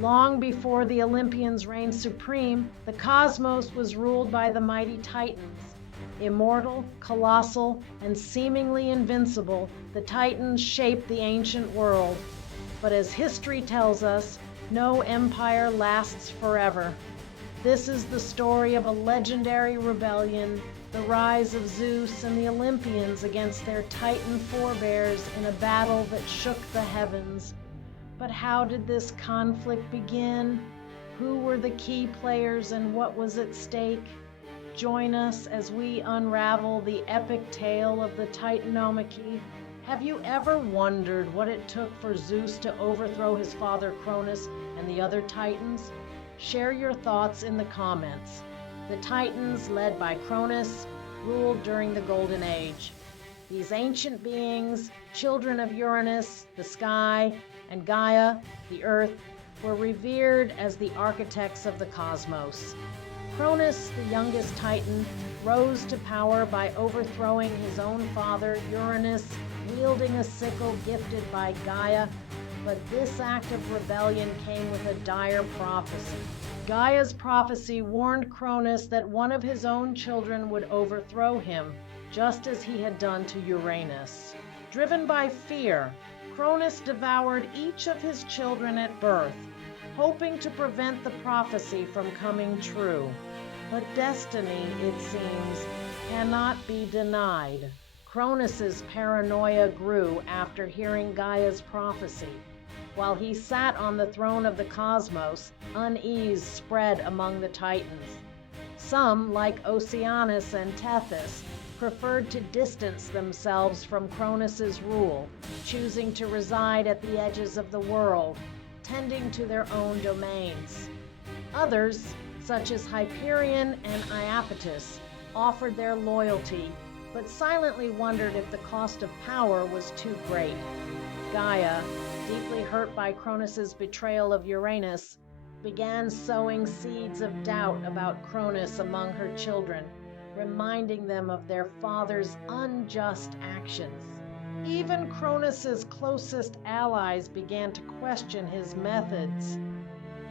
Long before the Olympians reigned supreme, the cosmos was ruled by the mighty Titans. Immortal, colossal, and seemingly invincible, the Titans shaped the ancient world. But as history tells us, no empire lasts forever. This is the story of a legendary rebellion, the rise of Zeus and the Olympians against their Titan forebears in a battle that shook the heavens. But how did this conflict begin? Who were the key players and what was at stake? Join us as we unravel the epic tale of the Titanomachy. Have you ever wondered what it took for Zeus to overthrow his father Cronus and the other Titans? Share your thoughts in the comments. The Titans, led by Cronus, ruled during the Golden Age. These ancient beings, children of Uranus, the sky, and Gaia, the earth, were revered as the architects of the cosmos. Cronus, the youngest Titan, rose to power by overthrowing his own father, Uranus, wielding a sickle gifted by Gaia. But this act of rebellion came with a dire prophecy. Gaia's prophecy warned Cronus that one of his own children would overthrow him, just as he had done to Uranus. Driven by fear, Cronus devoured each of his children at birth, hoping to prevent the prophecy from coming true. But destiny, it seems, cannot be denied. Cronus's paranoia grew after hearing Gaia's prophecy. While he sat on the throne of the cosmos, unease spread among the Titans. Some, like Oceanus and Tethys, preferred to distance themselves from Cronus's rule, choosing to reside at the edges of the world, tending to their own domains. Others, such as Hyperion and Iapetus, offered their loyalty, but silently wondered if the cost of power was too great. Gaia, deeply hurt by Cronus's betrayal of Uranus, began sowing seeds of doubt about Cronus among her children, reminding them of their father's unjust actions. Even Cronus's closest allies began to question his methods.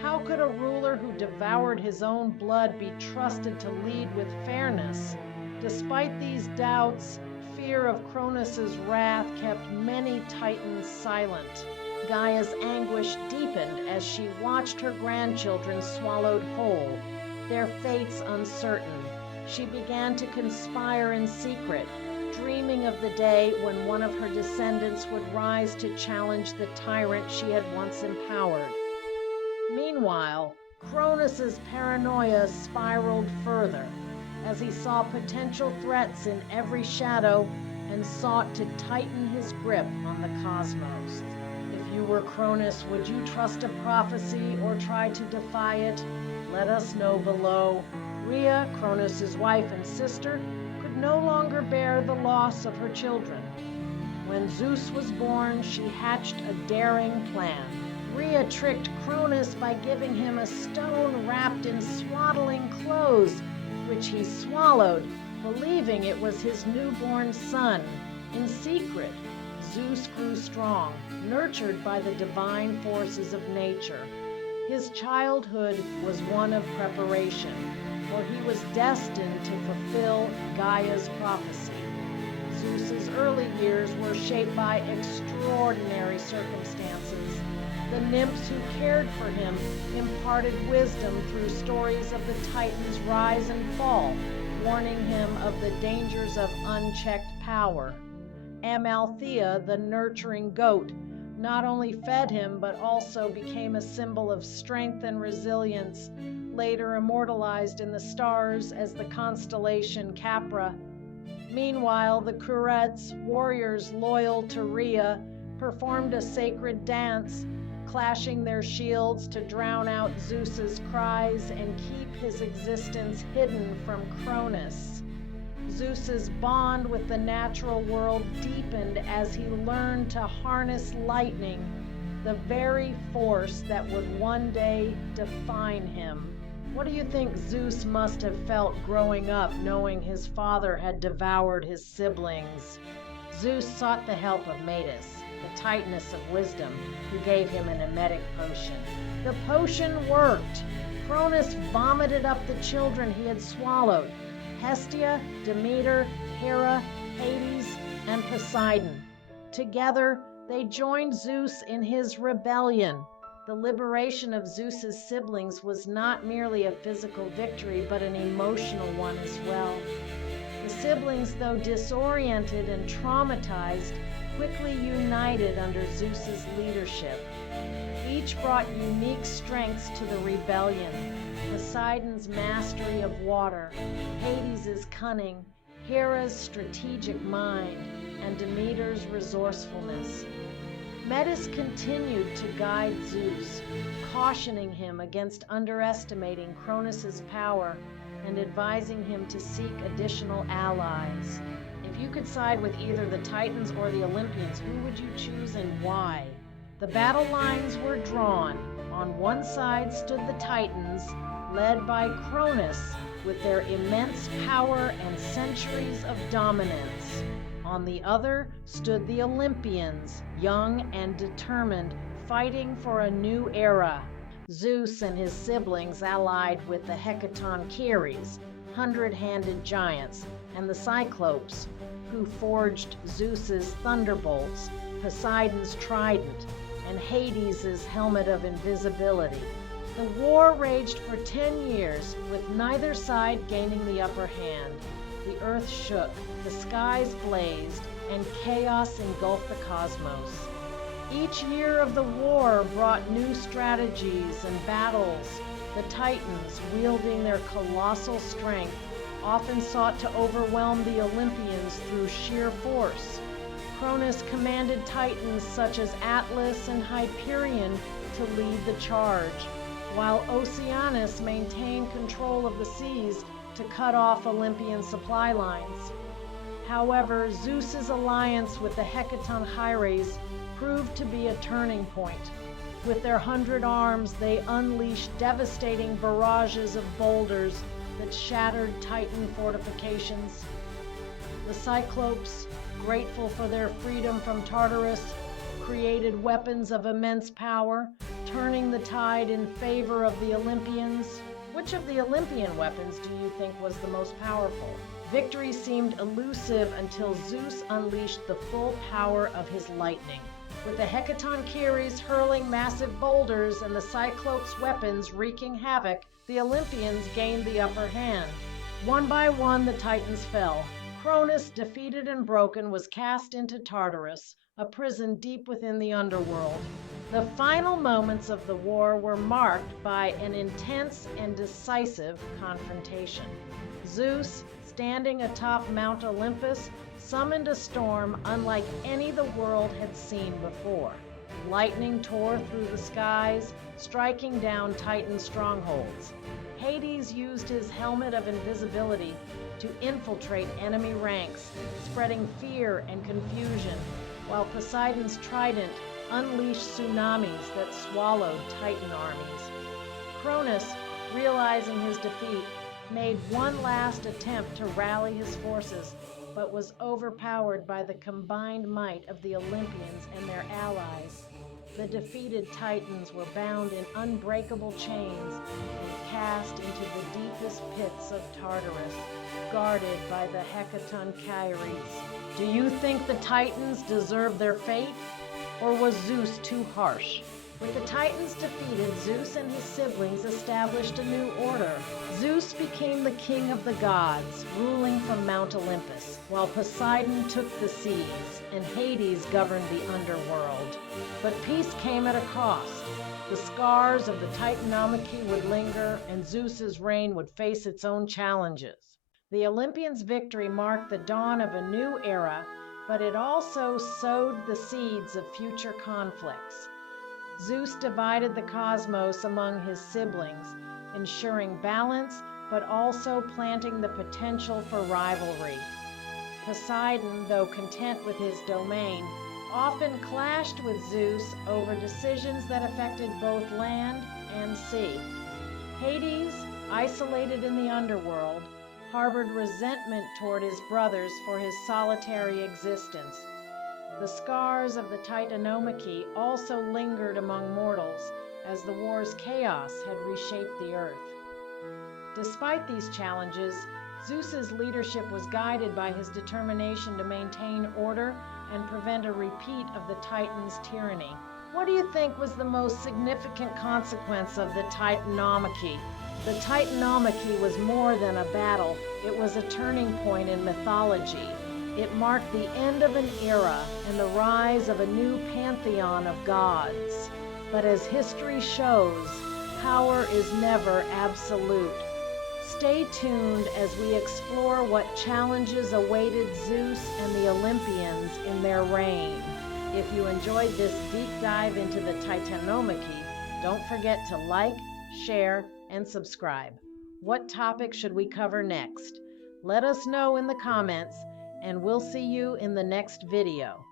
How could a ruler who devoured his own blood be trusted to lead with fairness? Despite these doubts, fear of Cronus's wrath kept many Titans silent. Gaia's anguish deepened as she watched her grandchildren swallowed whole, their fates uncertain. She began to conspire in secret, dreaming of the day when one of her descendants would rise to challenge the tyrant she had once empowered. Meanwhile, Cronus's paranoia spiraled further as he saw potential threats in every shadow and sought to tighten his grip on the cosmos. If you were Cronus, would you trust a prophecy or try to defy it? Let us know below. Rhea, Cronus's wife and sister, could no longer bear the loss of her children. When Zeus was born, she hatched a daring plan. Rhea tricked Cronus by giving him a stone wrapped in swaddling clothes, which he swallowed, believing it was his newborn son. In secret, Zeus grew strong, nurtured by the divine forces of nature. His childhood was one of preparation, for he was destined to fulfill Gaia's prophecy. Zeus's early years were shaped by extraordinary circumstances. The nymphs who cared for him imparted wisdom through stories of the Titans' rise and fall, warning him of the dangers of unchecked power. Amalthea, the nurturing goat, not only fed him but also became a symbol of strength and resilience, later immortalized in the stars as the constellation Capra. Meanwhile, the Curetes, warriors loyal to Rhea, performed a sacred dance, clashing their shields to drown out Zeus's cries and keep his existence hidden from Cronus. Zeus's bond with the natural world deepened as he learned to harness lightning, the very force that would one day define him. What do you think Zeus must have felt growing up, knowing his father had devoured his siblings? Zeus sought the help of Metis, the Titaness of wisdom, who gave him an emetic potion. The potion worked. Cronus vomited up the children he had swallowed: Hestia, Demeter, Hera, Hades, and Poseidon. Together, they joined Zeus in his rebellion. The liberation of Zeus's siblings was not merely a physical victory, but an emotional one as well. The siblings, though disoriented and traumatized, quickly united under Zeus's leadership. Each brought unique strengths to the rebellion: Poseidon's mastery of water, Hades' cunning, Hera's strategic mind, and Demeter's resourcefulness. Metis continued to guide Zeus, cautioning him against underestimating Cronus' power and advising him to seek additional allies. If you could side with either the Titans or the Olympians, who would you choose and why? The battle lines were drawn. On one side stood the Titans, led by Cronus, with their immense power and centuries of dominance. On the other stood the Olympians, young and determined, fighting for a new era. Zeus and his siblings allied with the Hecatoncheires, hundred-handed giants, and the Cyclopes, who forged Zeus's thunderbolts, Poseidon's trident, and Hades' helmet of invisibility. The war raged for 10 years, with neither side gaining the upper hand. The earth shook, the skies blazed, and chaos engulfed the cosmos. Each year of the war brought new strategies and battles. The Titans, wielding their colossal strength, often sought to overwhelm the Olympians through sheer force. Cronus commanded Titans such as Atlas and Hyperion to lead the charge, while Oceanus maintained control of the seas to cut off Olympian supply lines. However, Zeus's alliance with the Hecatoncheires proved to be a turning point. With their 100 arms, they unleashed devastating barrages of boulders that shattered Titan fortifications. The Cyclopes, grateful for their freedom from Tartarus, created weapons of immense power, turning the tide in favor of the Olympians. Which of the Olympian weapons do you think was the most powerful? Victory seemed elusive until Zeus unleashed the full power of his lightning. With the Hecatoncheires hurling massive boulders and the Cyclops' weapons wreaking havoc, the Olympians gained the upper hand. One by one, the Titans fell. Cronus, defeated and broken, was cast into Tartarus, a prison deep within the underworld. The final moments of the war were marked by an intense and decisive confrontation. Zeus, standing atop Mount Olympus, summoned a storm unlike any the world had seen before. Lightning tore through the skies, striking down Titan strongholds. Hades used his helmet of invisibility to infiltrate enemy ranks, spreading fear and confusion, while Poseidon's trident unleashed tsunamis that swallowed Titan armies. Cronus, realizing his defeat, made one last attempt to rally his forces, but was overpowered by the combined might of the Olympians and their allies. The defeated Titans were bound in unbreakable chains and cast into the deepest pits of Tartarus, guarded by the Hecatoncheires. Do you think the Titans deserved their fate, or was Zeus too harsh? With the Titans defeated, Zeus and his siblings established a new order. Zeus became the king of the gods, ruling from Mount Olympus, while Poseidon took the seas and Hades governed the underworld. But peace came at a cost. The scars of the Titanomachy would linger, and Zeus's reign would face its own challenges. The Olympians' victory marked the dawn of a new era, but it also sowed the seeds of future conflicts. Zeus divided the cosmos among his siblings, ensuring balance, but also planting the potential for rivalry. Poseidon, though content with his domain, often clashed with Zeus over decisions that affected both land and sea. Hades, isolated in the underworld, harbored resentment toward his brothers for his solitary existence. The scars of the Titanomachy also lingered among mortals, as the war's chaos had reshaped the earth. Despite these challenges, Zeus's leadership was guided by his determination to maintain order and prevent a repeat of the Titans' tyranny. What do you think was the most significant consequence of the Titanomachy? The Titanomachy was more than a battle. It was a turning point in mythology. It marked the end of an era and the rise of a new pantheon of gods. But as history shows, power is never absolute. Stay tuned as we explore what challenges awaited Zeus and the Olympians in their reign. If you enjoyed this deep dive into the Titanomachy, don't forget to like, share, and subscribe. What topic should we cover next? Let us know in the comments, and we'll see you in the next video.